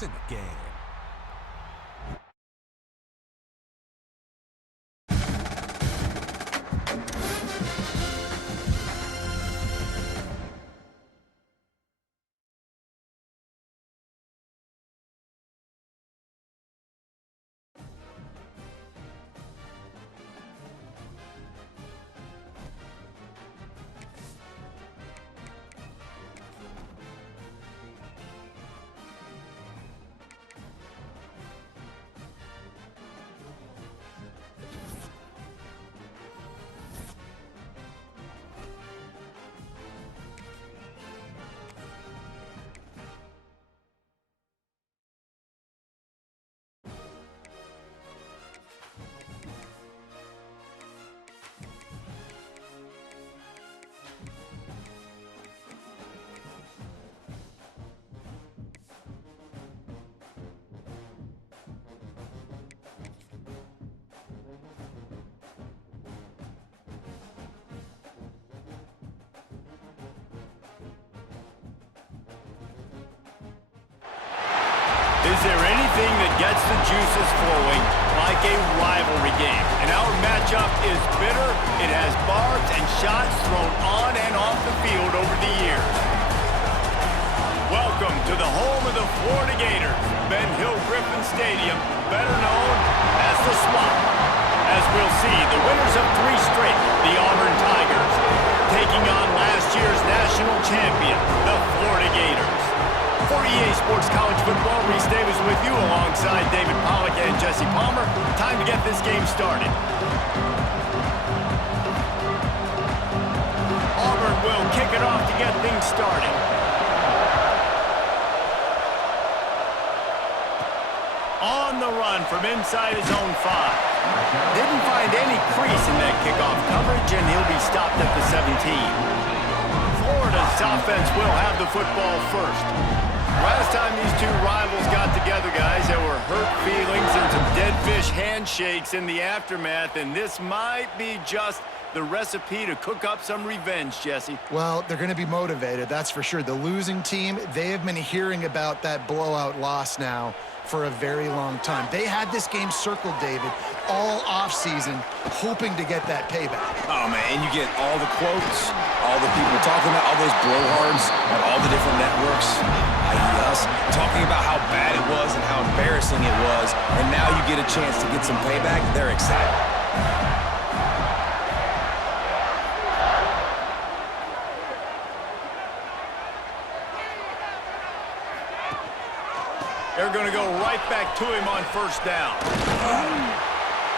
points in the game. Is there anything that gets the juices flowing like a rivalry game? And our matchup is bitter. It has barbs and shots thrown on and off the field over the years. Welcome to the home of the Florida Gators, Ben Hill Griffin Stadium, better known as the Swamp. As we'll see, the winners of 3 straight, the Auburn Tigers, taking on last year's national champion, the Florida Gators. For EA Sports College Football, Reese Davis with you alongside David Pollack and Jesse Palmer. Time to get this game started. Auburn will kick it off to get things started. On the run from inside his own 5. Didn't find any crease in that kickoff coverage, and he'll be stopped at the 17. Florida's offense will have the football first. Last time these two rivals got together, guys, there were hurt feelings and some dead fish handshakes in the aftermath, and this might be just the recipe to cook up some revenge, Jesse. Well, they're going to be motivated, that's for sure. The losing team, they have been hearing about that blowout loss now for a very long time. They had this game circled, David, all offseason, hoping to get that payback. Oh, man, and you get all the quotes, all the people talking about all those blowhards on all the different networks, i.e. us, talking about how bad it was and how embarrassing it was, and now you get a chance to get some payback. They're excited. They're going to go right back to him on first down.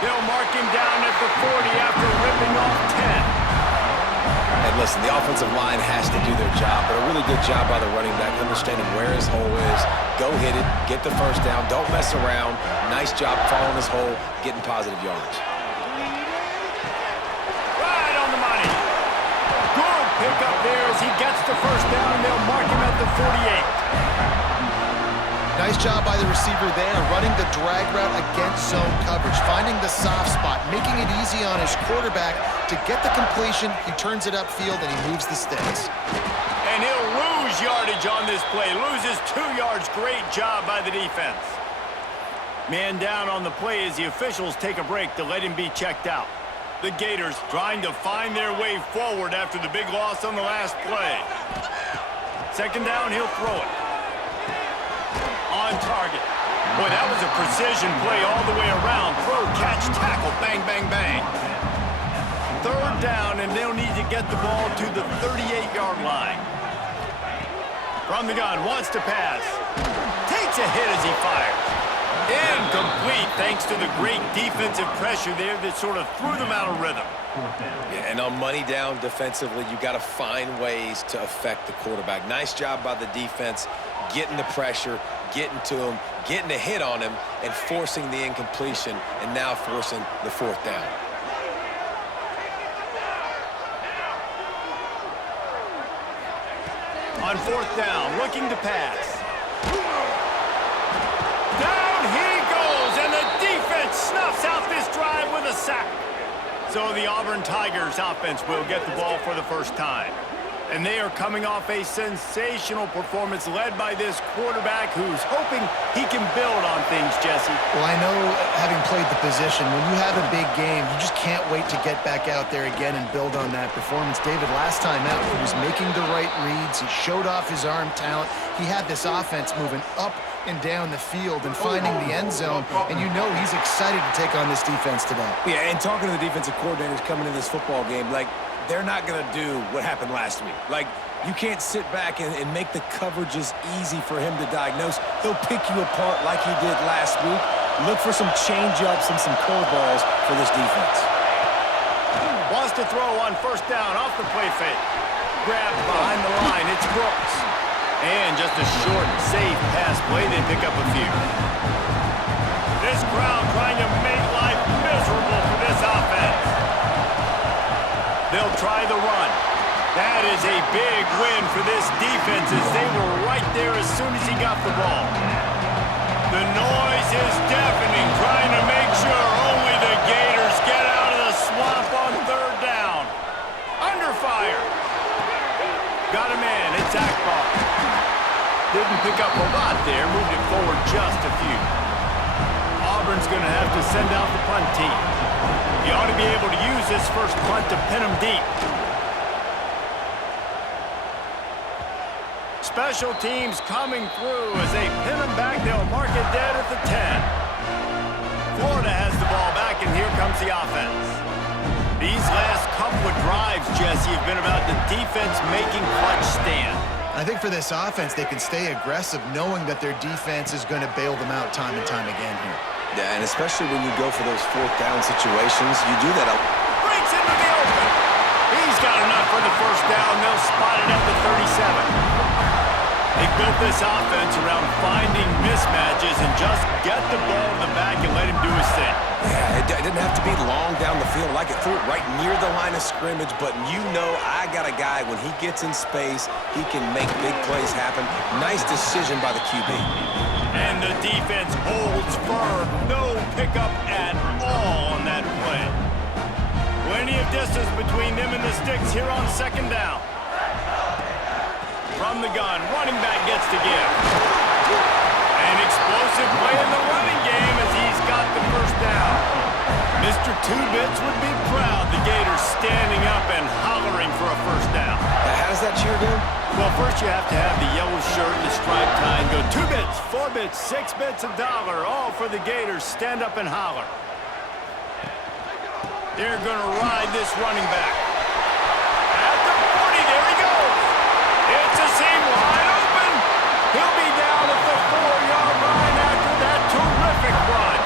They'll mark him down at the 40 after ripping off 10. And listen, the offensive line has to do their job, but a really good job by the running back, understanding where his hole is. Go hit it, get the first down, don't mess around. Nice job following his hole, getting positive yardage. Right on the money. Good pickup there as he gets the first down, and they'll mark him at the 48. Nice job by the receiver there, running the drag route against zone coverage, finding the soft spot, making it easy on his quarterback to get the completion. He turns it upfield, and he moves the sticks. And he'll lose yardage on this play. Loses 2 yards. Great job by the defense. Man down on the play as the officials take a break to let him be checked out. The Gators trying to find their way forward after the big loss on the last play. Second down, he'll throw it. On target. Boy, that was a precision play all the way around. Throw, catch, tackle, bang, bang, bang. Third down, and they'll need to get the ball to the 38-yard line. From the gun, wants to pass. Takes a hit as he fires. Incomplete, thanks to the great defensive pressure there that sort of threw them out of rhythm. Yeah, and on money down defensively, you got to find ways to affect the quarterback. Nice job by the defense, getting the pressure, getting to him, getting a hit on him, and forcing the incompletion, and now forcing the 4th down. On 4th down, looking to pass. Down he goes, and the defense snuffs out this drive with a sack. So the Auburn Tigers offense will get the ball for the first time. And they are coming off a sensational performance led by this quarterback who's hoping he can build on things, Jesse. Well, I know, having played the position, when you have a big game, you just can't wait to get back out there again and build on that performance. David, last time out, he was making the right reads. He showed off his arm talent. He had this offense moving up and down the field and finding the end zone, and you know he's excited to take on this defense today. Yeah, and talking to the defensive coordinators coming into this football game, like, they're not going to do what happened last week. Like, you can't sit back and make the coverages easy for him to diagnose. He'll pick you apart like he did last week. Look for some change-ups and some curveballs for this defense. Wants to throw on first down off the play fake. Grab behind the line. It's Brooks. And just a short, safe pass play. They pick up a few. This crowd trying to make life miserable for this offense. They'll try the run. That is a big win for this defense as they were right there as soon as he got the ball. The noise is deafening, trying to make sure only the Gators get out of the swamp on third down. Under fire. Got a man. It's Akbar. Didn't pick up a lot there. Moved it forward just a few. Auburn's going to have to send out the punt team. You ought to be able to use this first punt to pin them deep. Special teams coming through as they pin them back. They'll mark it dead at the 10. Florida has the ball back, and here comes the offense. These last couple of drives, Jesse, have been about the defense making clutch stand. I think for this offense, they can stay aggressive knowing that their defense is going to bail them out time and time again here. Yeah, and especially when you go for those fourth down situations, you do that. Breaks into the open. He's got enough for the first down. They'll spot it at the 37. They built this offense around finding mismatches and just get the ball in the back and let him do his thing. Yeah, it didn't have to be long down the field. Like it threw it right near the line of scrimmage, but you know I got a guy, when he gets in space, he can make big plays happen. Nice decision by the QB. And the defense holds firm. No pickup at all on that play. Plenty of distance between them and the sticks here on second down. From the gun, running back gets to give. An explosive play in the running game as he's got the first down. Mr. Two-Bits would be proud. The Gators standing up and hollering for a first down. How does that cheer go? Well, first you have to have the yellow shirt and the striped tie and go 2 bits, 4 bits, 6 bits, $1, all for the Gators. Stand up and holler. They're going to ride this running back. At the 40, there he goes. It's a seam wide open. He'll be down at the 4-yard line after that terrific run.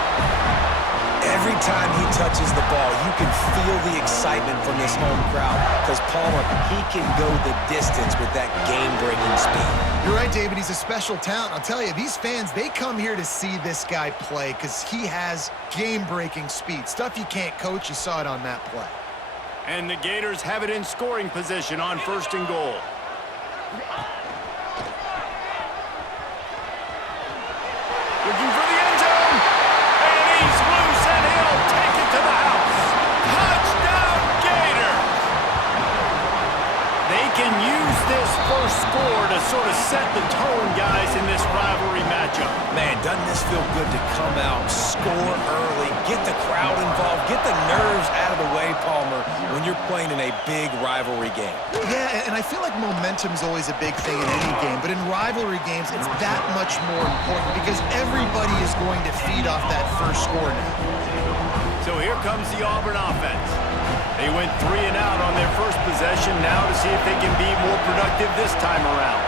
Every time he touches the ball, you can feel the excitement from this home crowd because Palmer, he can go the distance with that game-breaking speed. You're right, David. He's a special talent. I'll tell you, these fans, they come here to see this guy play because he has game-breaking speed. Stuff you can't coach. You saw it on that play. And the Gators have it in scoring position on first and goal. Looking for the end zone. And he's loose, and he'll take it to the house. Touchdown, Gator! They can use this first score to sort of set the tone, guys, in this rivalry matchup. Man, doesn't this feel good to come out, score early, get the crowd involved, get the nerves out of the way, Palmer, when you're playing in a big rivalry game? Yeah, and I feel like momentum's always a big thing in any game, but in rivalry games, it's that much more important because everybody is going to feed off that first score now. So here comes the Auburn offense. They went 3 and out on their first possession, now to see if they can be more productive this time around.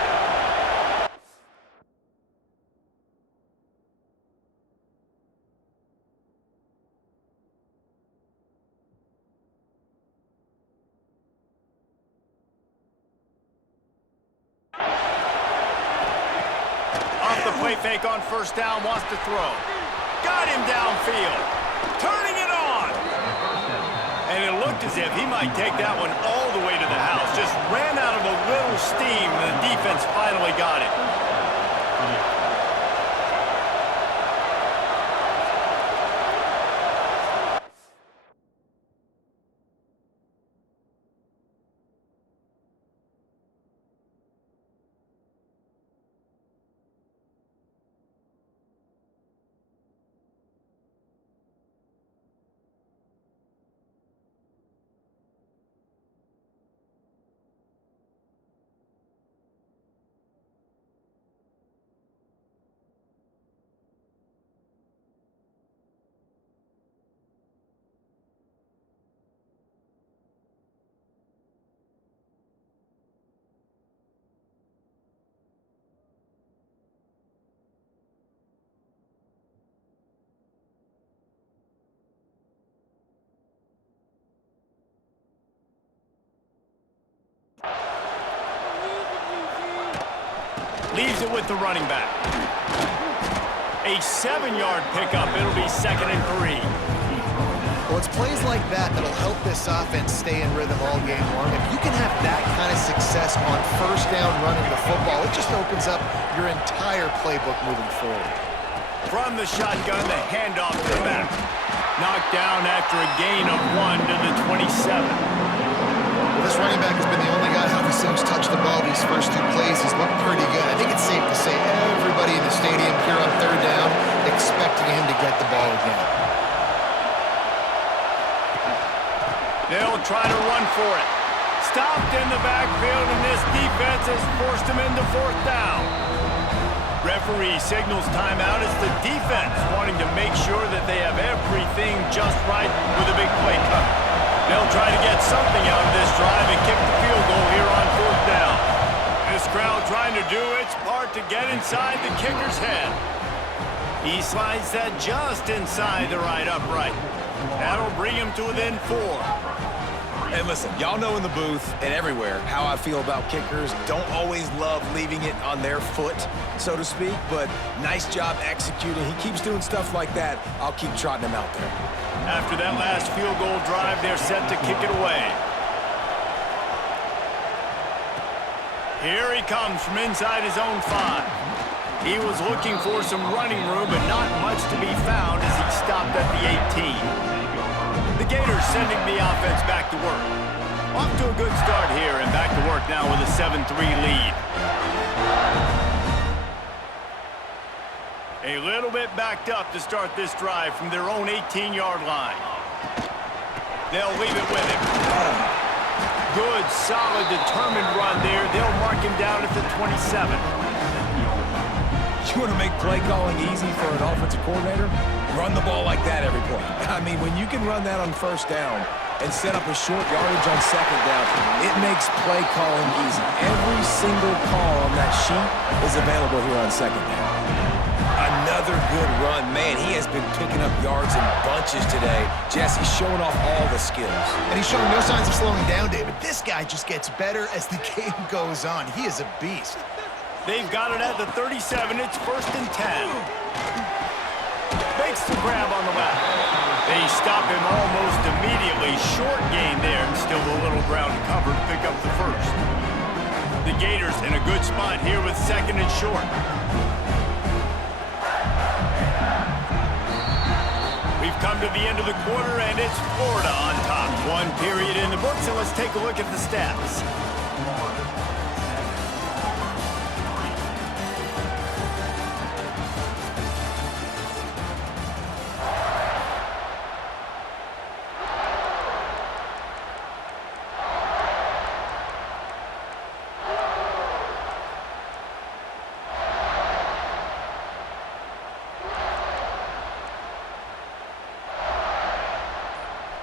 Off the play fake on first down, wants to throw. Got him downfield. Turning it on. And it looked as if he might take that one all the way to the house. Just ran out of a little steam, and the defense finally got it. Leaves it with the running back. A 7-yard pickup. It'll be 2nd and 3. Well, it's plays like that that'll help this offense stay in rhythm all game long. If you can have that kind of success on first down running the football, it just opens up your entire playbook moving forward. From the shotgun, the handoff to the back. Knocked down after a gain of 1 to the 27. Well, this running back has been the only guy Alvin Sims touched the ball these first 2 plays. He's looked pretty good. I think it's safe to say everybody in the stadium here on 3rd down expecting him to get the ball again. They'll try to run for it. Stopped in the backfield, and this defense has forced him into 4th down. Referee signals timeout. It's the defense wanting to make sure that they have everything just right with a big play coming. They'll try to get something out of this drive and kick the field goal here on 4th down. This crowd trying to do its part to get inside the kicker's head. He slides that just inside the right upright. That'll bring him to within 4. And listen, y'all know in the booth and everywhere how I feel about kickers. Don't always love leaving it on their foot, so to speak, but nice job executing. He keeps doing stuff like that. I'll keep trotting him out there. After that last field goal drive, they're set to kick it away. Here he comes from inside his own 5. He was looking for some running room, but not much to be found as he stopped at the 18. The Gators sending the offense back to work. Off to a good start here, and back to work now with a 7-3 lead. A little bit backed up to start this drive from their own 18-yard line. They'll leave it with him. Good, solid, determined run there. They'll mark him down at the 27. You want to make play calling easy for an offensive coordinator? Run the ball like that every play. I mean, when you can run that on 1st down and set up a short yardage on 2nd down, it makes play calling easy. Every single call on that sheet is available here on 2nd down. Another good run. Man, he has been picking up yards in bunches today. Jesse's showing off all the skills. And he's showing no signs of slowing down, David. This guy just gets better as the game goes on. He is a beast. They've got it at the 37. It's 1st and 10. Makes the grab on the left. They stop him almost immediately. Short gain there, and still a little ground to cover to pick up the 1st. The Gators in a good spot here with 2nd and short. We've come to the end of the quarter, and it's Florida on top. 1 period in the books, and let's take a look at the stats.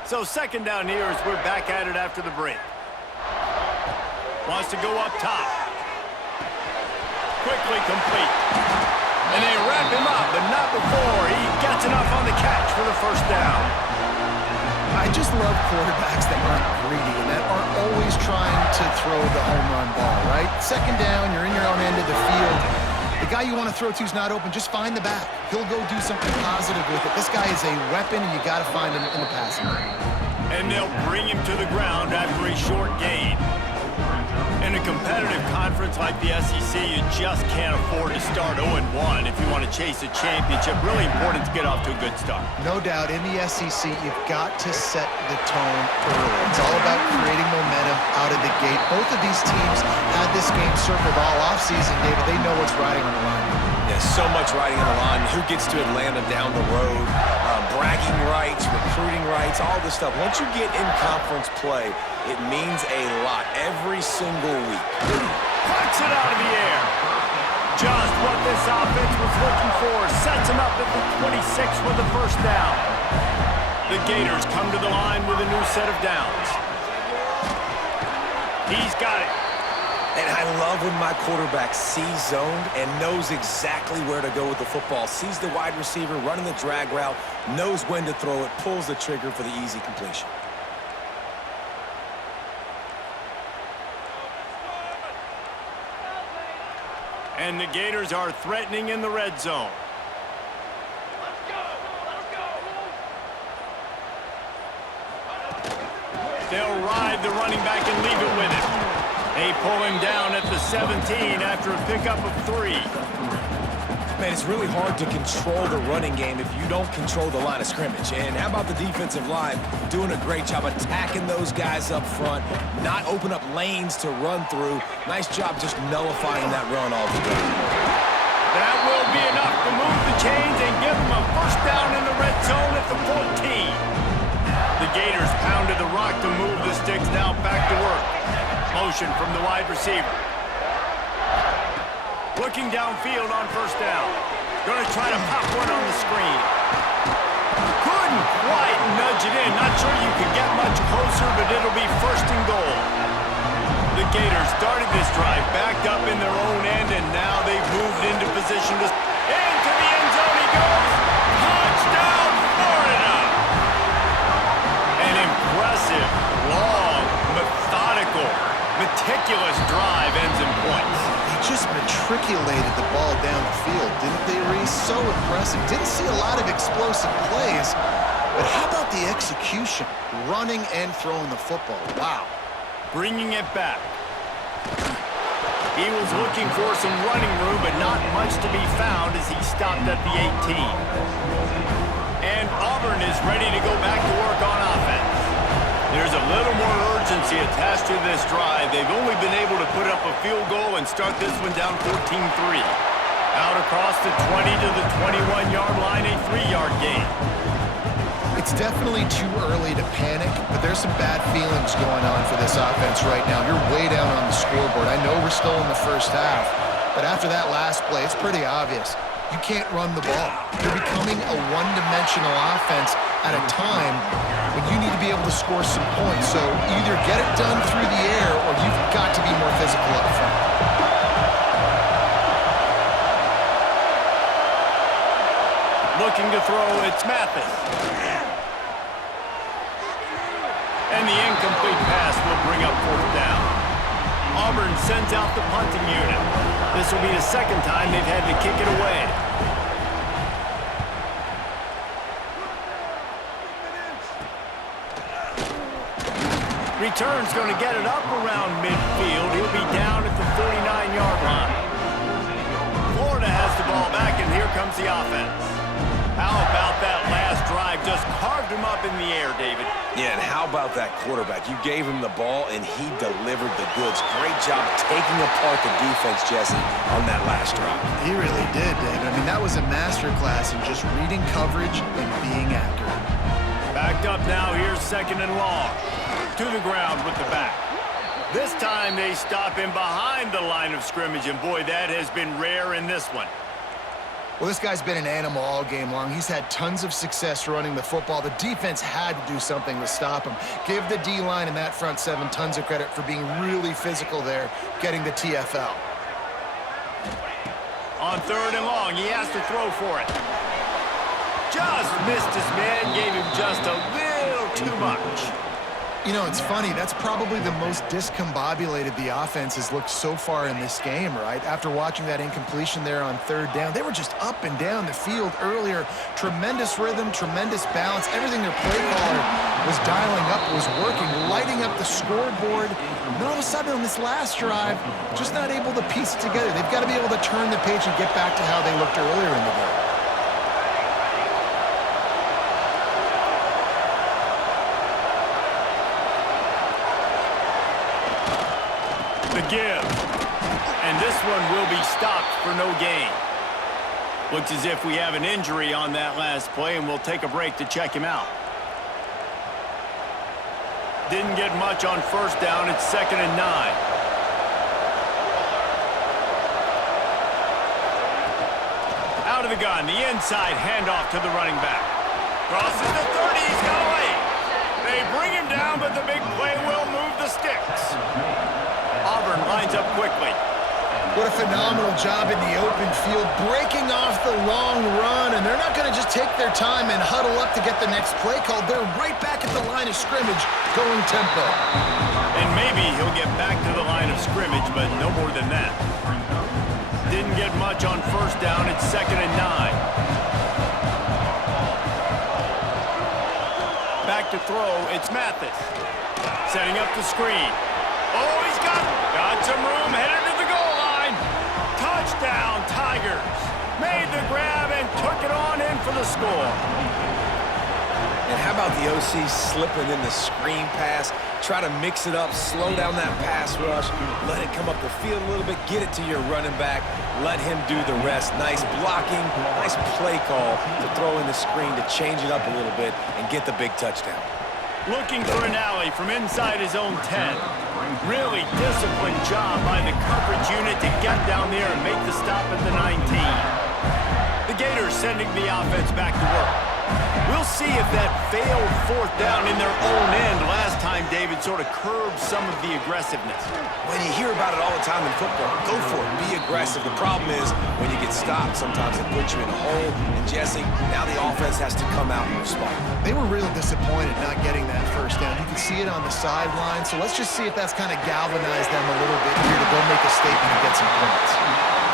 So 2nd down here as we're back at it after the break. Wants to go up top. Quickly complete. And they wrap him up, but not before he gets enough on the catch for the 1st down. I just love quarterbacks that aren't greedy and that aren't always trying to throw the home run ball, right? 2nd down, you're in your own end of the field. The guy you want to throw to is not open. Just find the back. He'll go do something positive with it. This guy is a weapon, and you got to find him in the passing game. And they'll bring him to the ground after a short gain. In a competitive conference like the SEC, you just can't afford to start 0-1 if you want to chase a championship. Really important to get off to a good start. No doubt, in the SEC, you've got to set the tone early. It's all about creating momentum out of the gate. Both of these teams had this game circled all offseason, David. They know what's riding on the line. There's so much riding on the line. Who gets to Atlanta down the road? Bragging rights, recruiting rights, all this stuff. Once you get in conference play, it means a lot every single week. Puts it out of the air. Just what this offense was looking for. Sets him up at the 26 with the 1st down. The Gators come to the line with a new set of downs. He's got it. And I love when my quarterback sees zoned and knows exactly where to go with the football. Sees the wide receiver running the drag route, knows when to throw it, pulls the trigger for the easy completion. And the Gators are threatening in the red zone. They'll ride the running back and leave it with him. They pull him down at the 17 after a pickup of 3. Man, it's really hard to control the running game if you don't control the line of scrimmage. And how about the defensive line doing a great job attacking those guys up front, not open up lanes to run through. Nice job just nullifying that run altogether. That will be enough to move the chains and give them a first down in the red zone at the 14. The Gators pounded the rock to move the sticks, now back to work. Motion from the wide receiver. Looking downfield on first down. Going to try to pop one on the screen. Couldn't quite nudge it in. Not sure you could get much closer, but it'll be first and goal. The Gators started this drive backed up in their own end, and now they've moved into position to... Into the end zone he goes! Touchdown, Florida! An impressive, long, methodical, meticulous drive ends in points. They just matriculated the ball down the field, didn't they, Reese? So impressive. Didn't see a lot of explosive plays, but how about the execution? Running and throwing the football. Wow. Bringing it back. He was looking for some running room, but not much to be found as he stopped at the 18. And Auburn is ready to go back to work on offense. There's a little more urgency attached to this drive. They've only been able to put up a field goal and start this one down 14-3. Out across the 20 to the 21-yard line, a 3-yard gain. It's definitely too early to panic, but there's some bad feelings going on for this offense right now. You're way down on the scoreboard. I know we're still in the first half, but after that last play, it's pretty obvious. You can't run the ball. You're becoming a one-dimensional offense at a time when you need to be able to score some points. So either get it done through the air or you've got to be more physical up front. Looking to throw, it's Mathis. And the incomplete pass will bring up fourth down. Auburn sends out the punting unit. This will be the second time they've had to kick it away. Return's going to get it up around midfield. He'll be down at the 49-yard line. Florida has the ball back, and here comes the offense. How about that last drive? Just carved him up in the air, David. Yeah, and how about that quarterback? You gave him the ball, and he delivered the goods. Great job taking apart the defense, Jesse, on that last drive. He really did, David. I mean, that was a masterclass in just reading coverage and being accurate. Backed up now, here's second and long. To the ground with the back. This time they stop him behind the line of scrimmage, and boy, that has been rare in this one. Well, this guy's been an animal all game long. He's had tons of success running the football. The defense had to do something to stop him. Give the D-line and that front seven tons of credit for being really physical there, getting the TFL. On third and long, he has to throw for it. Just missed his man, gave him just a little too much. You know, it's funny. That's probably the most discombobulated the offense has looked so far in this game, right? After watching that incompletion there on third down, they were just up and down the field earlier. Tremendous rhythm, tremendous balance. Everything their play caller was dialing up was working, lighting up the scoreboard. And all of a sudden on this last drive, just not able to piece it together. They've got to be able to turn the page and get back to how they looked earlier in the game. The give. And this one will be stopped for no gain. Looks as if we have an injury on that last play, and we'll take a break to check him out. Didn't get much on first down. It's 2nd and 9. Out of the gun, the inside handoff to the running back. Crosses the 30, he's got away. They bring him down, but the big play will move the sticks. Auburn lines up quickly. What a phenomenal job in the open field, breaking off the long run, and they're not going to just take their time and huddle up to get the next play called. They're right back at the line of scrimmage, going tempo. And maybe he'll get back to the line of scrimmage, but no more than that. didn't get much on first down. It's 2nd and 9. Back to throw, it's Mathis. Setting up the screen. Oh, he's got some room, headed to the goal line. Touchdown, Tigers. Made the grab and took it on in for the score. And how about the OC slipping in the screen pass? Try to mix it up, slow down that pass rush, let it come up the field a little bit, get it to your running back, let him do the rest. Nice blocking, nice play call to throw in the screen to change it up a little bit and get the big touchdown. Looking for an alley from inside his own 10. Really disciplined job by the coverage unit to get down there and make the stop at the 19. The Gators sending the offense back to work. We'll see if that failed 4th down in their own end last time, David, sort of curbed some of the aggressiveness. When you hear about it all the time in football, go for it, be aggressive. The problem is when you get stopped, sometimes it puts you in a hole. And Jesse, now the offense has to come out and respond. They were real disappointed not getting that first down. You can see it on the sideline. So let's just see if that's kind of galvanized them a little bit here to go make a statement and get some points.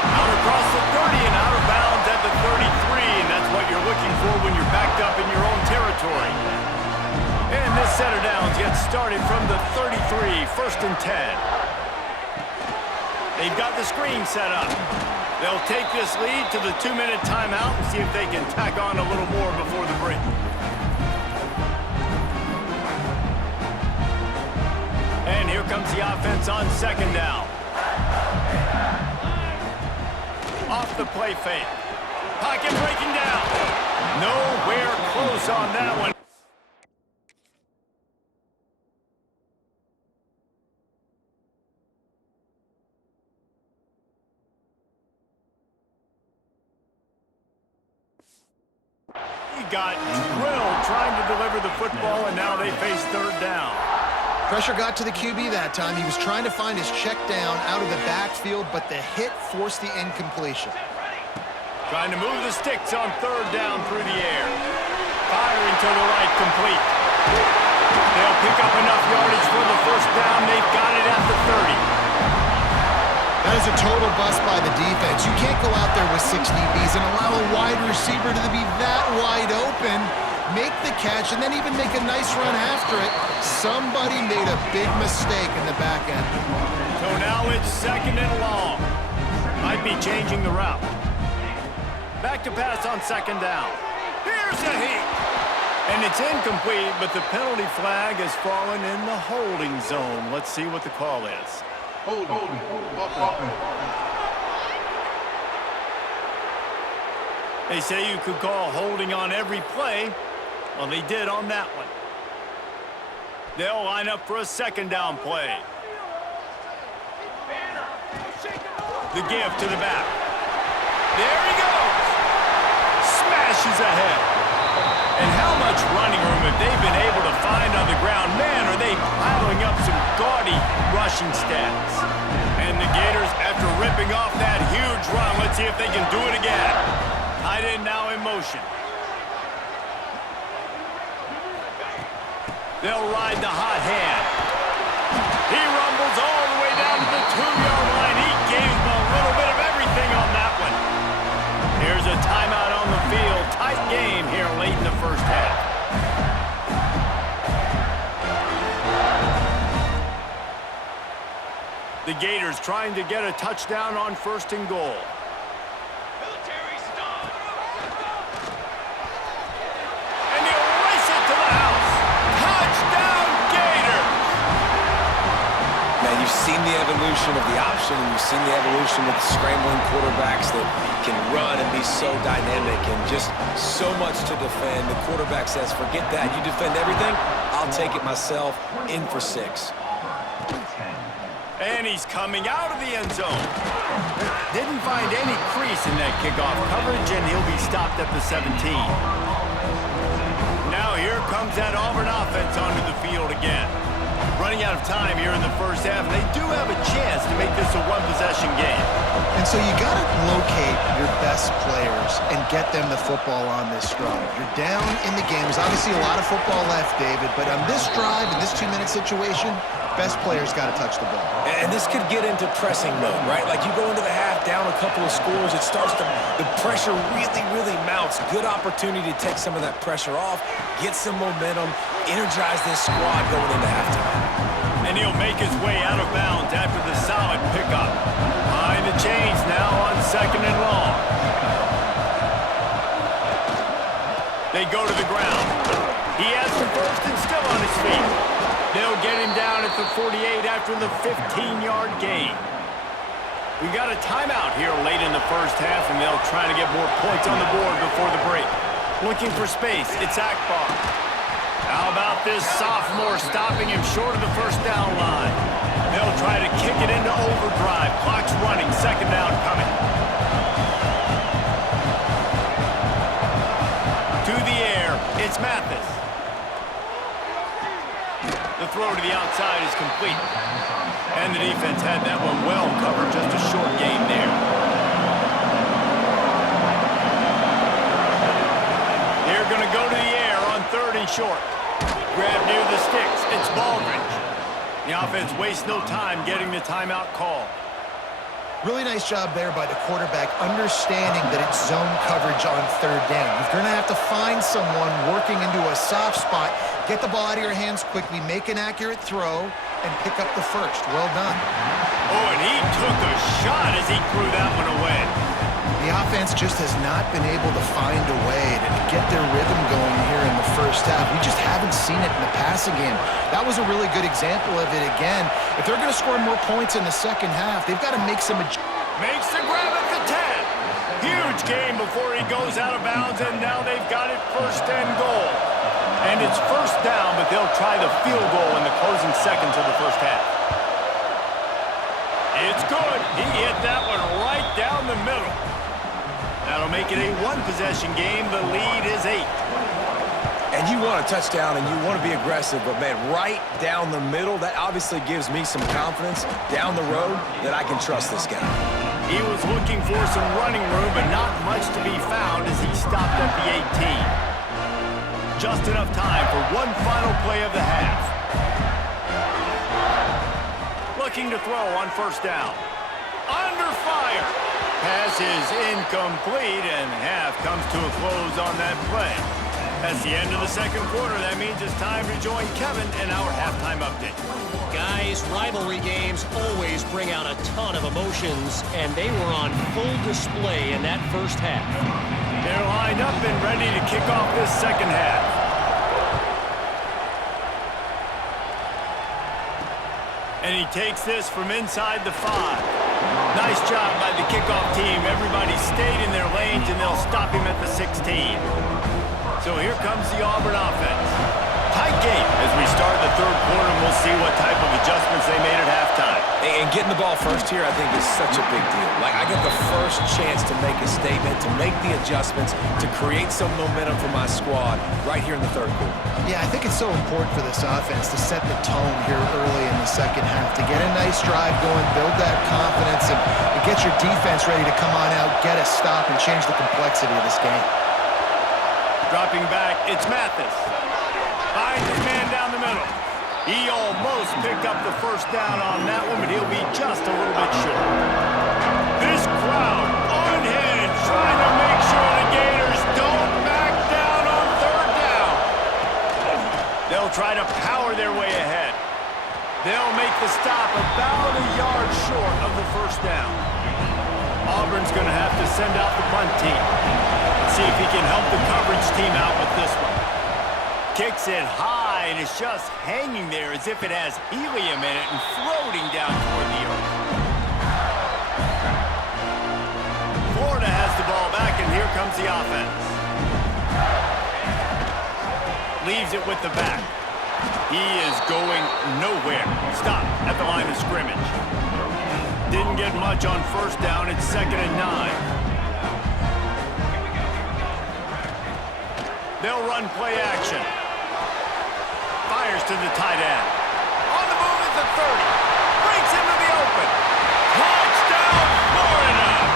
Out across the 30 and out of bounds at the 33, and that's what you're looking for when you're backed up in your own territory. And this set of downs gets started from the 33, 1st and 10. They've got the screen set up. They'll take this lead to the 2-minute timeout and see if they can tack on a little more before the break. And here comes the offense on 2nd down. Off the play fake. Pocket breaking down. Nowhere close on that one. He got drilled trying to deliver the football, and now they face 3rd down. Pressure got to the QB that time. He was trying to find his check down out of the backfield, but the hit forced the incompletion. Trying to move the sticks on 3rd down through the air. Firing to the right, complete. They'll pick up enough yardage for the 1st down. They've got it at the 30. That is a total bust by the defense. You can't go out there with 6 DBs and allow a wide receiver to be that wide open, make the catch, and then even make a nice run after it. Somebody made a big mistake in the back end. So now it's 2nd and long. Might be changing the route. Back to pass on 2nd down. Here's a hit. And it's incomplete, but the penalty flag has fallen in the holding zone. Let's see what the call is. They say you could call holding on every play. Well, they did on that one. They'll line up for a 2nd down play. The give to the back. There he goes. Smashes ahead. And how much running room have they been able to find on the ground? Man, are they piling up some gaudy rushing stats. And the Gators, after ripping off that huge run, let's see if they can do it again. Tight end now in motion. They'll ride the hot hand. He rumbles all the way down to the 2-yard line. He gave him a little bit of everything on that one. Here's a timeout on the field. Tight game here late in the 1st half. The Gators trying to get a touchdown on 1st and goal. And they'll race it to the house. Touchdown, Gators! Now, you've seen the evolution of the option, and you've seen the evolution with scrambling quarterbacks that can run and be so dynamic and just so much to defend. The quarterback says, forget that. You defend everything, I'll take it myself. In for 6. And he's coming out of the end zone. Didn't find any crease in that kickoff coverage, and he'll be stopped at the 17. Now here comes that Auburn offense onto the field again. Running out of time here in the 1st half, and they do have a chance to make this a 1-possession game. And So you got to locate your best players and get them the football on this drive. You're down in the game. There's obviously a lot of football left, David, but on this drive, in this 2-minute situation, best players got to touch the ball. And this could get into pressing mode, right? Like you go into the half down a couple of scores, it starts to, the pressure really mounts. Good opportunity to take some of that pressure off, get some momentum, energize this squad going into halftime. And he'll make his way out of bounds after the solid pickup. Behind the chains now on 2nd and long. They go to the ground. He has the first and still on his feet. They'll get him down at the 48 after the 15-yard gain. We got a timeout here late in the first half, and they'll try to get more points on the board before the break. Looking for space, it's Akbar. How about this sophomore stopping him short of the first down line? They'll try to kick it into overdrive. Clock's running, 2nd down coming. To the air, it's Mathis. The throw to the outside is complete. And the defense had that one well covered, just a short gain there. They're going to go to the air on 3rd and short. Grab near the sticks, it's Baldridge. The offense wastes no time getting the timeout call. Really nice job there by the quarterback, understanding that it's zone coverage on 3rd down. You're going to have to find someone working into a soft spot, get the ball out of your hands quickly, make an accurate throw, and pick up the first. Well done. Oh, and he took a shot as he threw that one away. The offense just has not been able to find a way to get their rhythm going here in the first half. We just haven't seen it in the passing game. That was a really good example of it again. If they're going to score more points in the second half, they've got to make some adjustments. Makes the grab at the 10. Huge gain before he goes out of bounds, and now they've got it 1st and goal. And it's 1st down, but they'll try the field goal in the closing seconds of the first half. It's good. He hit that one right down the middle. That'll make it a 1-possession game. The lead is 8. And you want a touchdown and you want to be aggressive, but man, right down the middle, that obviously gives me some confidence down the road that I can trust this guy. He was looking for some running room, but not much to be found as he stopped at the 18. Just enough time for one final play of the half. Looking to throw on 1st down. Under fire. Pass is incomplete, and half comes to a close on that play. That's the end of the 2nd quarter. That means it's time to join Kevin in our halftime update. Guys, rivalry games always bring out a ton of emotions, and they were on full display in that first half. They're lined up and ready to kick off this second half. And he takes this from inside the 5. Nice job by the kickoff team. Everybody stayed in their lanes, and they'll stop him at the 16. So here comes the Auburn offense. Tight game as we start the 3rd quarter, and we'll see what type of adjustments they made at halftime. And getting the ball first here, I think, is such a big deal. Like, I get the first chance to make a statement, to make the adjustments, to create some momentum for my squad right here in the 3rd quarter. Yeah, I think it's so important for this offense to set the tone here early in the second half, to get a nice drive going, build that confidence, and get your defense ready to come on out, get a stop, and change the complexity of this game. Dropping back, it's Mathis. Finds his man down the middle. He almost picked up the 1st down on that one, but he'll be just a little bit short. This crowd unhinged, trying to make sure the Gators don't back down on 3rd down. They'll try to power their way ahead. They'll make the stop about a yard short of the 1st down. Auburn's going to have to send out the punt team. Let's see if he can help the coverage team out with this one. Kicks it high, and it's just hanging there as if it has helium in it and floating down toward the earth. Florida has the ball back, and here comes the offense. Leaves it with the back. He is going nowhere. Stop at the line of scrimmage. Didn't get much on 1st down. It's 2nd and 9. They'll run play action. Fires to the tight end. On the move at the 30. Breaks into the open. Touchdown, Florida!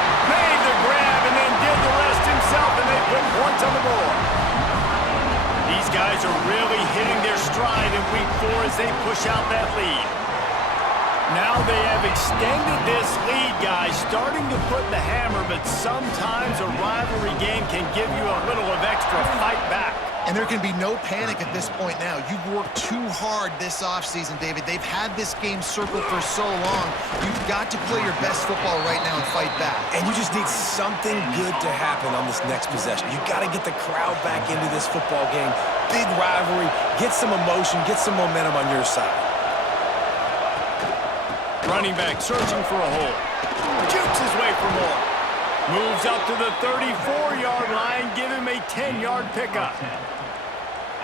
extended this lead, guys. Starting to put the hammer, but sometimes a rivalry game can give you a little of extra fight back. And there can be no panic at this point now. You've worked too hard this offseason, David. They've had this game circled for so long. You've got to play your best football right now and fight back. And you just need something good to happen on this next possession. You got to get the crowd back into this football game. Big rivalry. Get some emotion. Get some momentum on your side. Running back searching for a hole. Jukes his way for more. Moves up to the 34-yard line. Give him a 10-yard pickup.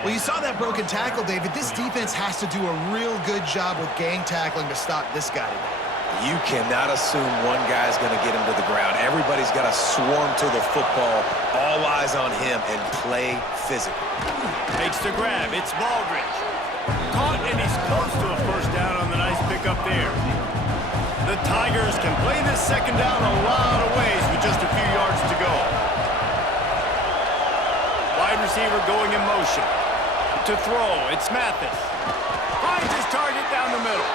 Well, you saw that broken tackle, David. This defense has to do a real good job with gang tackling to stop this guy today. You cannot assume one guy's going to get him to the ground. Everybody's got to swarm to the football, all eyes on him, and play physical. Makes the grab. It's Baldridge. Caught, and he's close to a first down on the nice pickup there. The Tigers can play this second down a lot of ways with just a few yards to go. Wide receiver going in motion. To throw, it's Mathis. Finds his target down the middle.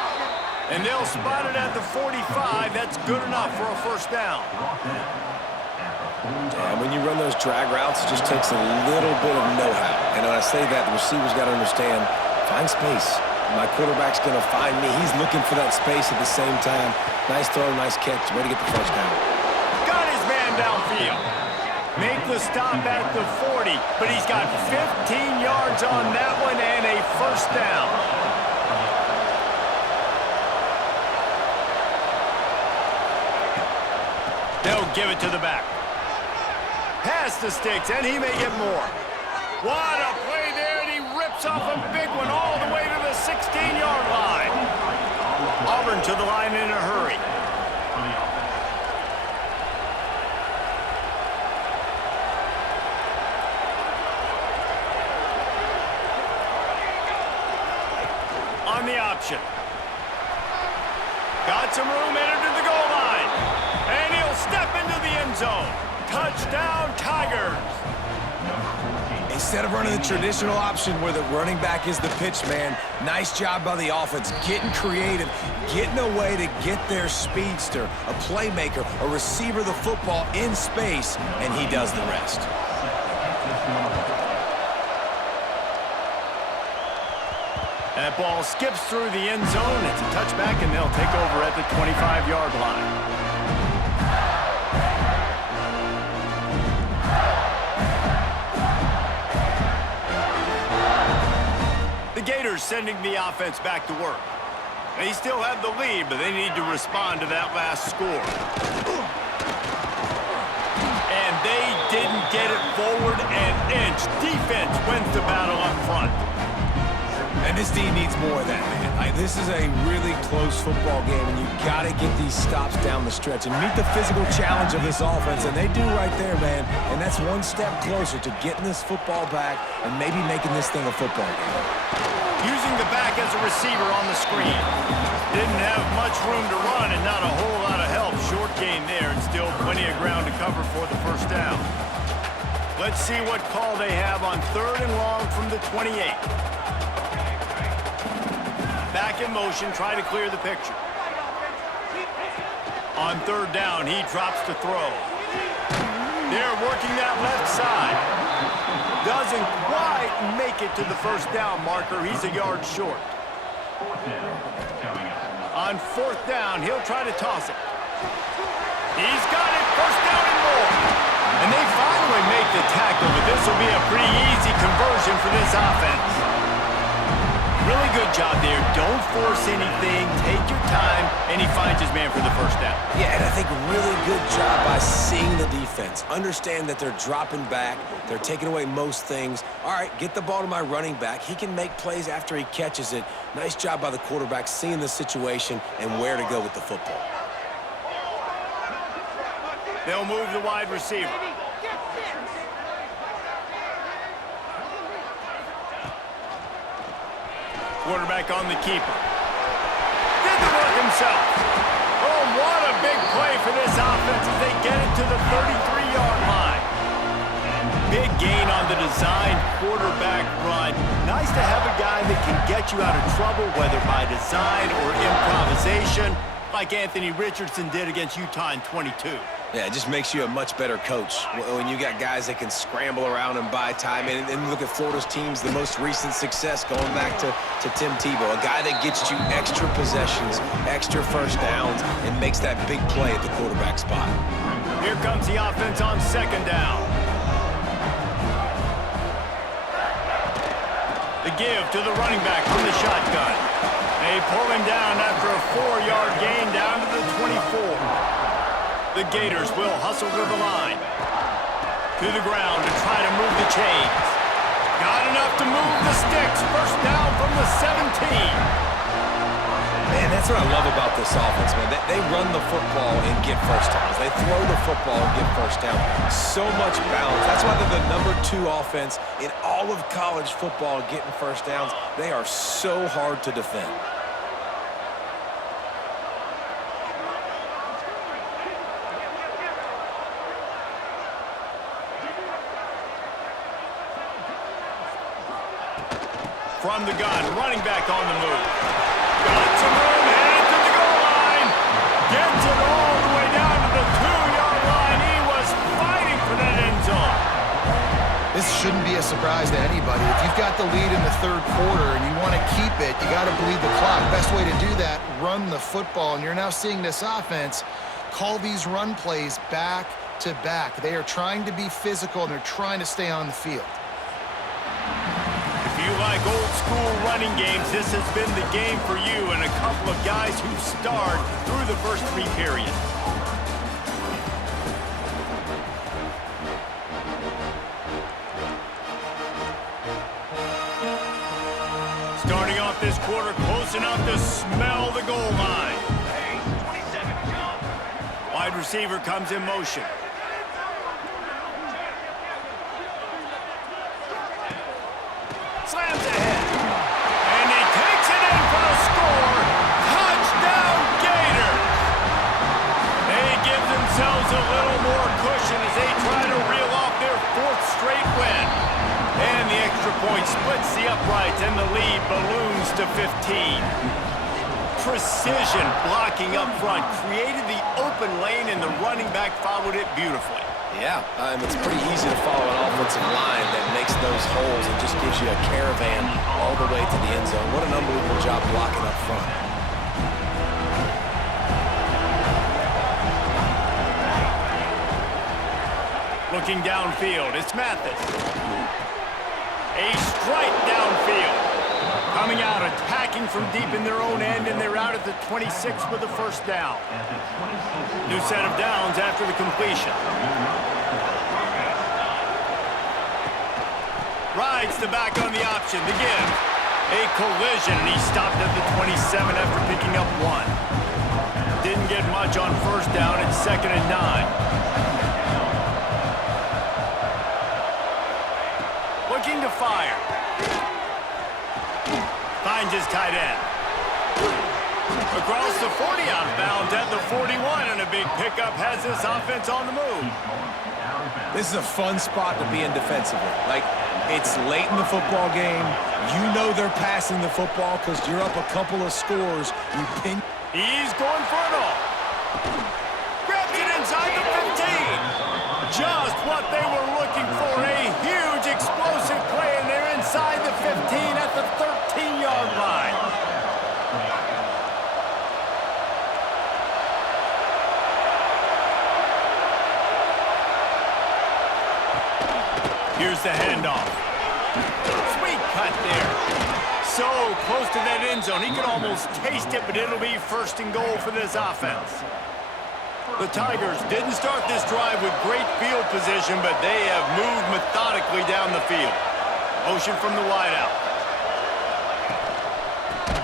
And they'll spot it at the 45. That's good enough for a first down. And when you run those drag routes, it just takes a little bit of know-how. And when I say that, the receiver's got to understand, find space. My quarterback's going to find me. He's looking for that space at the same time. Nice throw, nice catch. Way to get the first down. Got his man downfield. Make the stop at the 40, but he's got 15 yards on that one and a first down. They'll give it to the back. Pass the sticks, and he may get more. What a play there, and he rips off a big one all the way to the 16-yard line. Auburn to the line in a hurry. On the option. Got some room, entered to the goal line. And he'll step into the end zone. Touchdown, Tigers. Instead of running the traditional option where the running back is the pitch man, nice job by the offense, getting creative, getting a way to get their speedster, a playmaker, a receiver the football in space, and he does the rest. That ball skips through the end zone. It's a touchback, and they'll take over at the 25-yard line. The Gators sending the offense back to work. They still have the lead, but they need to respond to that last score. And they didn't get it forward an inch. Defense wins the battle up front. And this team needs more of that, man. This is a really close football game, and you got to get these stops down the stretch and meet the physical challenge of this offense, and they do right there, man. And that's one step closer to getting this football back and maybe making this thing a football game. Using the back as a receiver on the screen. Didn't have much room to run and not a whole lot of help. Short gain there and still plenty of ground to cover for the first down. Let's see what call they have on 3rd and long from the 28. Back in motion, try to clear the picture. On 3rd down, he drops to throw. They're working that left side. Doesn't quite make it to the first down marker. He's a yard short. On 4th down, he'll try to toss it. He's got it, first down and more. And they finally make the tackle, but this will be a pretty easy conversion for this offense. Really good job there. Don't force anything. Take your time, and he finds his man for the first down. Yeah, and I think really good job by seeing the defense. Understand that they're dropping back. They're taking away most things. All right, get the ball to my running back. He can make plays after he catches it. Nice job by the quarterback seeing the situation and where to go with the football. They'll move the wide receiver. Quarterback on the keeper. Did the work himself. Oh, what a big play for this offense as they get it to the 33-yard line. Big gain on the design quarterback run. Nice to have a guy that can get you out of trouble, whether by design or improvisation. like Anthony Richardson did against Utah in 22. Yeah, it just makes you a much better coach when you got guys that can scramble around and buy time. And look at Florida's teams, the most recent success going back to Tim Tebow, a guy that gets you extra possessions, extra first downs, and makes that big play at the quarterback spot. Here comes the offense on second down. The give to the running back from the shotgun. They pull him down after a 4-yard gain down to the 24. The Gators will hustle to the line. To the ground to try to move the chains. Got enough to move the sticks. First down from the 17. Man, that's what I love about this offense, man. They run the football and get first downs. They throw the football and get first down. So much balance. That's why they're the #2 offense in all of college football getting first downs. They are so hard to defend. From the gun, running back on the move. Got some room, headed to the goal line. Gets it all the way down to the 2-yard line. He was fighting for that end zone. This shouldn't be a surprise to anybody. If you've got the lead in the third quarter and you want to keep it, you got to bleed the clock. Best way to do that, run the football. And you're now seeing this offense call these run plays back to back. They are trying to be physical, and they're trying to stay on the field. If you like old school running games, this has been the game for you and a couple of guys who starred through the first 3 periods. Starting off this quarter close enough to smell the goal line. Wide receiver comes in motion. Slams ahead. And he takes it in for a score. Touchdown, Gators! They give themselves a little more cushion as they try to reel off their 4th straight win. And the extra point splits the uprights, and the lead balloons to 15. Precision blocking up front created the open lane, and the running back followed it beautifully. Yeah, it's pretty easy to follow an offensive line that makes those holes and just gives you a caravan all the way to the end zone. What an unbelievable job blocking up front. Looking downfield, it's Mathis. A strike downfield. Coming out, attacking from deep in their own end, and they're out at the 26 with the first down. New set of downs after the completion. Rides the back on the option, the give. A collision, and he stopped at the 27 after picking up 1. Didn't get much on first down. It's 2nd and 9. Looking to fire. Finds his tight end. Across the 40, out of bounds at the 41, and a big pickup has this offense on the move. This is a fun spot to be in defensively. Like, it's late in the football game. You know they're passing the football because you're up a couple of scores. You pin. He's going for it all. Grabs it inside the 15. Just what they were looking for. A huge explosive play, and they're inside the 15 at the 13-yard line. Here's the handoff. Sweet cut there. So close to that end zone. He could almost taste it, but it'll be 1st and goal for this offense. The Tigers didn't start this drive with great field position, but they have moved methodically down the field. Motion from the wideout.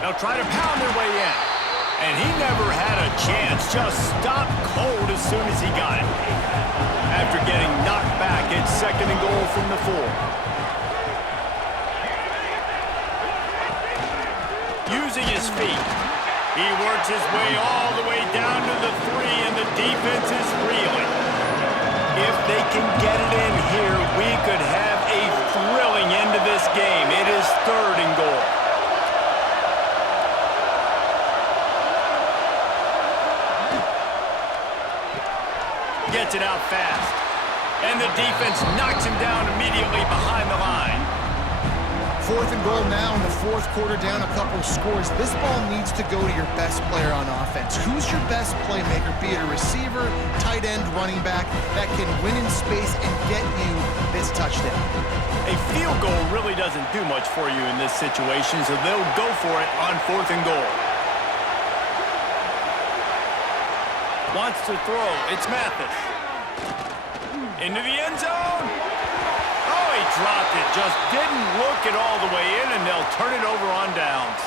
They'll try to pound their way in. And he never had a chance. Just stopped cold as soon as he got it. After getting knocked back, it's 2nd and goal from the 4. Using his feet, he works his way all the way down to the 3, and the defense is reeling. If they can get it in here, we could have a thrilling end to this game. It is 3rd and goal. gets it out fast. And the defense knocks him down immediately behind the line. 4th and goal now in the 4th quarter, down a couple of scores. This ball needs to go to your best player on offense. Who's your best playmaker, be it a receiver, tight end, running back, that can win in space and get you this touchdown? A field goal really doesn't do much for you in this situation, so they'll go for it on 4th and goal. Wants to throw. It's Mathis. Into the end zone. Oh, he dropped it. Just didn't look it all the way in, and they'll turn it over on downs.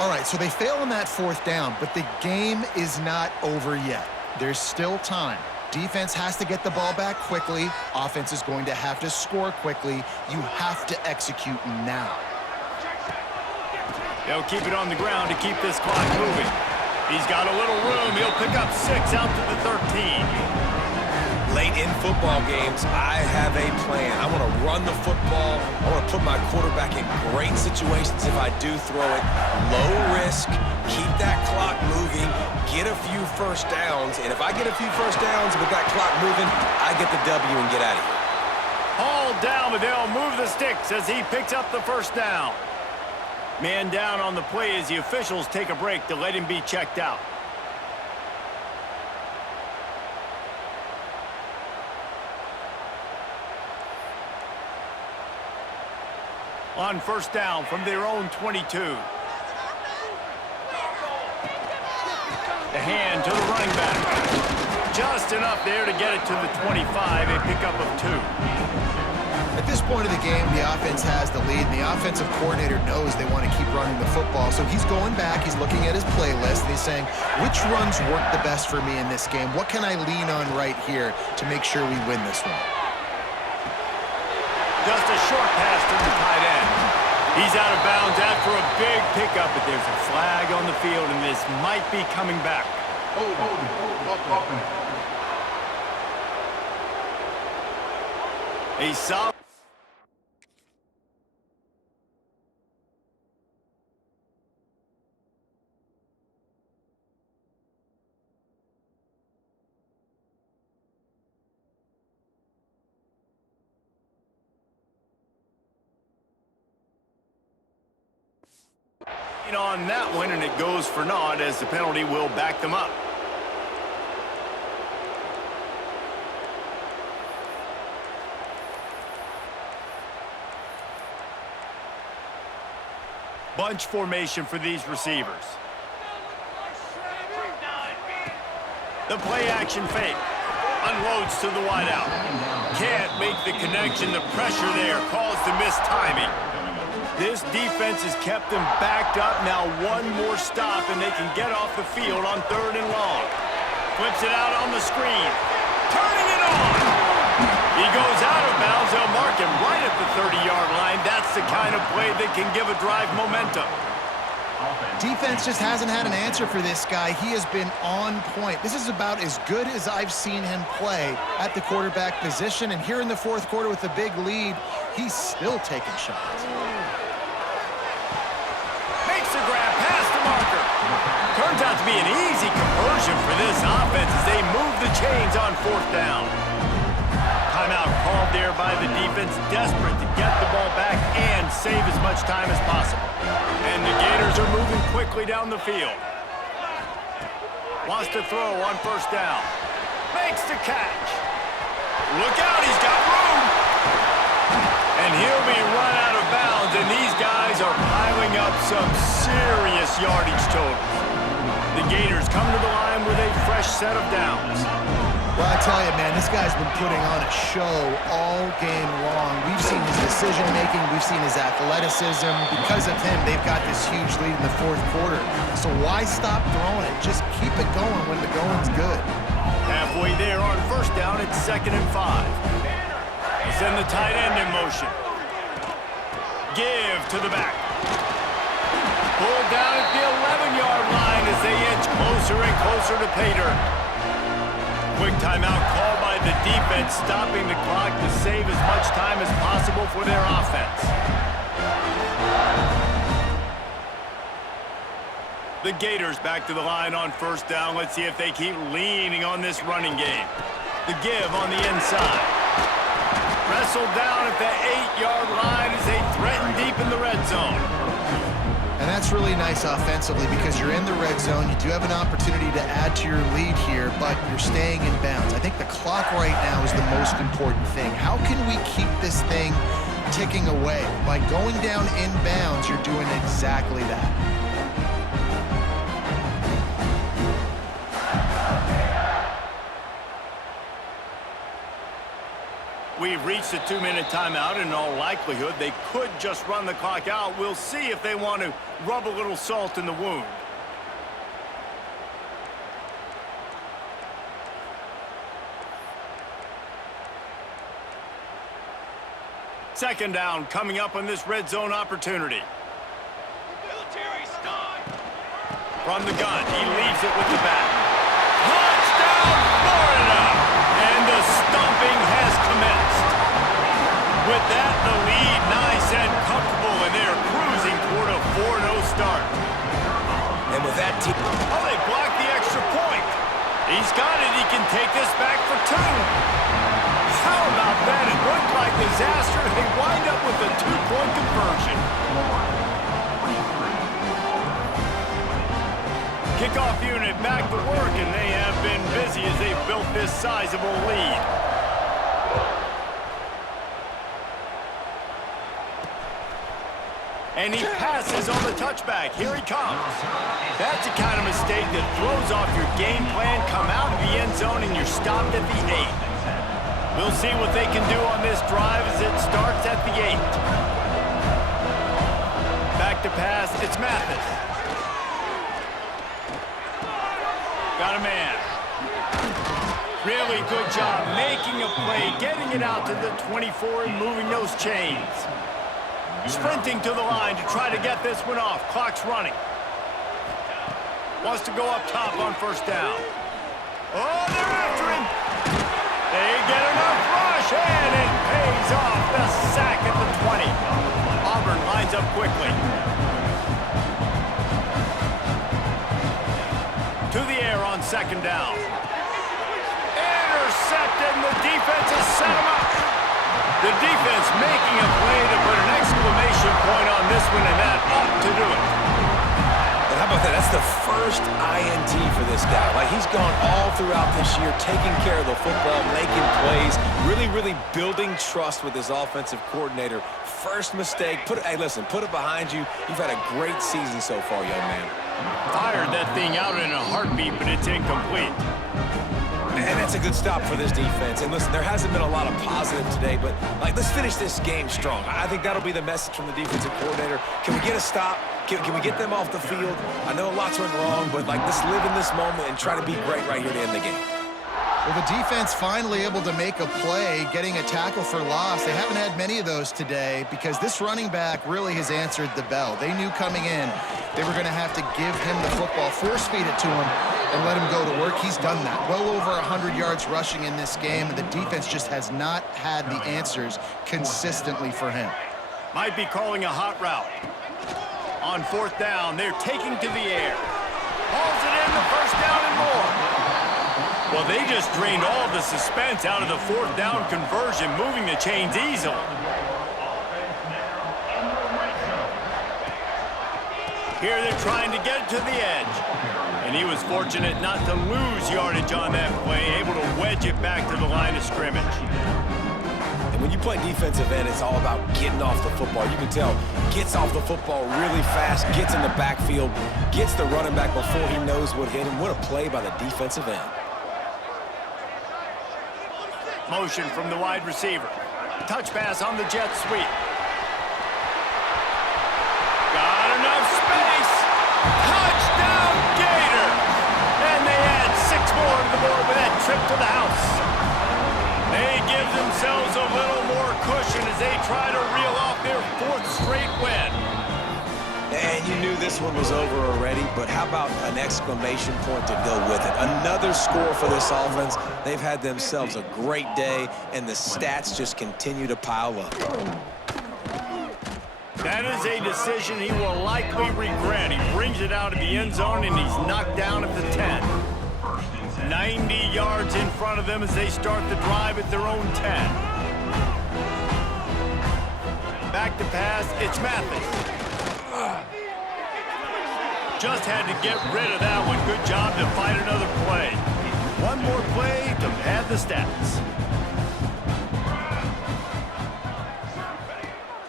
All right, so they fail on that 4th down, but the game is not over yet. There's still time. Defense has to get the ball back quickly. Offense is going to have to score quickly. You have to execute now. They'll keep it on the ground to keep this clock moving. He's got a little room. He'll pick up 6 out to the 13. Late in football games, I have a plan. I want to run the football. I want to put my quarterback in great situations if I do throw it. Low risk, keep that clock moving, get a few first downs. And if I get a few first downs with that clock moving, I get the W and get out of here. Hauled down, but they'll move the sticks as he picks up the first down. Man down on the play as the officials take a break to let him be checked out. On first down from their own 22. The hand to the running back. Just enough there to get it to the 25, a pickup of 2. At this point of the game, the offense has the lead, and the offensive coordinator knows they want to keep running the football. So he's going back, he's looking at his playlist, and he's saying, which runs work the best for me in this game? What can I lean on right here to make sure we win this one? Just a short pass to the tight end. He's out of bounds after a big pickup, but there's a flag on the field, and this might be coming back. A solid. On that one, and it goes for naught as the penalty will back them up. Bunch formation for these receivers. The play action fake. Unloads to the wideout. Can't make the connection. The pressure there caused the missed timing. This defense has kept them backed up. Now one more stop, and they can get off the field on 3rd and long. Flips it out on the screen. Turning it on! He goes out of bounds. They'll mark him right at the 30-yard line. That's the kind of play that can give a drive momentum. Defense just hasn't had an answer for this guy. He has been on point. This is about as good as I've seen him play at the quarterback position. And here in the 4th quarter with a big lead, he's still taking shots. Makes the grab past the marker. Turns out to be an easy conversion for this offense as they move the chains on 4th down. Timeout called there by the defense, desperate to get the ball back and save as much time as possible. And the Gators are moving quickly down the field. Wants to throw on 1st down. Makes the catch. Look out, he's got room. And he'll be run out of bounds, and these guys are piling up some serious yardage totals. The Gators come to the line with a fresh set of downs. Well, I tell you, man, this guy's been putting on a show all game long. We've seen his decision-making. We've seen his athleticism. Because of him, they've got this huge lead in the 4th quarter. So why stop throwing it? Just keep it going when the going's good. Halfway there on 1st down, it's 2nd and 5. They send the tight end in motion. Give to the back. Pulled down at the 11-yard line as they inch closer and closer to pay dirt. Quick timeout called by the defense, stopping the clock to save as much time as possible for their offense. The Gators back to the line on 1st down. Let's see if they keep leaning on this running game. The give on the inside. Wrestled down at the 8-yard line as they threaten deep in the red zone. And that's really nice offensively because you're in the red zone. You do have an opportunity to add to your lead here, but you're staying in bounds. I think the clock right now is the most important thing. How can we keep this thing ticking away? By going down in bounds, you're doing exactly that. We've reached a 2-minute timeout. In all likelihood, they could just run the clock out. We'll see if they want to rub a little salt in the wound. Second down coming up on this red zone opportunity. From the gun, he leaves it with the back. Touchdown, Florida! And the stomping has commenced. With that, the lead nice and comfortable, and they're cruising toward a 4-0 start. And with that team... Oh, they blocked the extra point. He's got it. He can take this back for 2. How about that? It looked like disaster. They wind up with a 2-point conversion. Kickoff unit back to work, and they have been busy as they've built this sizable lead. And he passes on the touchback. Here he comes. That's the kind of mistake that throws off your game plan. Come out of the end zone, and you're stopped at the 8. We'll see what they can do on this drive as it starts at the 8. Back to pass. It's Mathis. Got a man. Really good job making a play, getting it out to the 24 and moving those chains. Sprinting to the line to try to get this one off. Clock's running. Wants to go up top on first down. Oh, they're after him. They get enough rush, and it pays off. The sack at the 20. Auburn lines up quickly. To the air on second down. Intercepted, and the defense has set him up. The defense making a play to put an exclamation point on this one, and that ought to do it. And how about that? That's the first INT for this guy. Like, he's gone all throughout this year, taking care of the football, making plays, really building trust with his offensive coordinator. First mistake, hey, listen, put it behind you. You've had a great season so far, young man. Fired that thing out in a heartbeat, but it's incomplete. And that's a good stop for this defense. And listen, there hasn't been a lot of positive today, but like, let's finish this game strong. I think that'll be the message from the defensive coordinator. Can we get a stop? Can we get them off the field? I know lots went wrong, but like, let's live in this moment and try to be great right here to end the game. Well, the defense finally able to make a play, getting a tackle for loss. They haven't had many of those today because this running back really has answered the bell. They knew coming in they were going to have to give him the football, force feed it to him, and let him go to work. He's done that. Well over 100 yards rushing in this game, and the defense just has not had the answers consistently for him. Might be calling a hot route. On fourth down, they're taking to the air. Hauls it in, the first down and more. Well, they just drained all the suspense out of the fourth down conversion, moving the chains easily. Here they're trying to get it to the edge. And he was fortunate not to lose yardage on that play, able to wedge it back to the line of scrimmage. And when you play defensive end, it's all about getting off the football. You can tell, gets off the football really fast, gets in the backfield, gets the running back before he knows what hit him. What a play by the defensive end. Motion from the wide receiver. Touch pass on the jet sweep. Got enough space. Touchdown, Gator. And they add 6 more to the board with that trip to the house. They give themselves a little more cushion as they try to reel off their 4th straight win. And you knew this one was over already, but how about an exclamation point to go with it? Another score for this offense. They've had themselves a great day, and the stats just continue to pile up. That is a decision he will likely regret. He brings it out of the end zone, and he's knocked down at the 10. 90 yards in front of them as they start the drive at their own 10. Back to pass, it's Mathis. Just had to get rid of that one. Good job to find another play. One more play to pad the stats.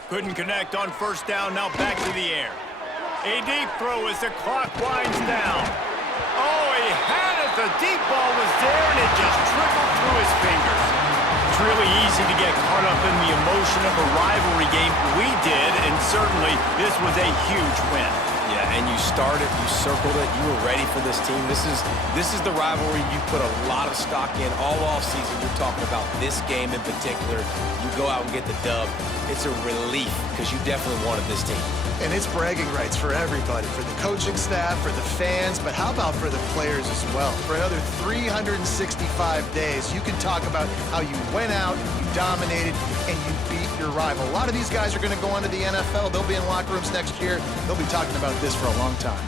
Couldn't connect on first down, now back to the air. A deep throw as the clock winds down. Oh, he had it. The deep ball was there, and it just trickled through his fingers. It's really easy to get caught up in the emotion of a rivalry game. We did, and certainly this was a huge win. Yeah, and you started, you circled it, you were ready for this team. This is the rivalry you put a lot of stock in all offseason. You're talking about this game in particular. You go out and get the dub. It's a relief because you definitely wanted this team. And it's bragging rights for everybody, for the coaching staff, for the fans, but how about for the players as well? For another 365 days, you can talk about how you went out, you dominated, and you beat your rival. A lot of these guys are going to go on to the NFL. They'll be in locker rooms next year. They'll be talking about this for a long time.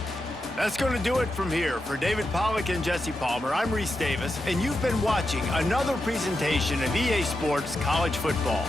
That's going to do it from here. For David Pollack and Jesse Palmer, I'm Reese Davis, and you've been watching another presentation of EA Sports College Football.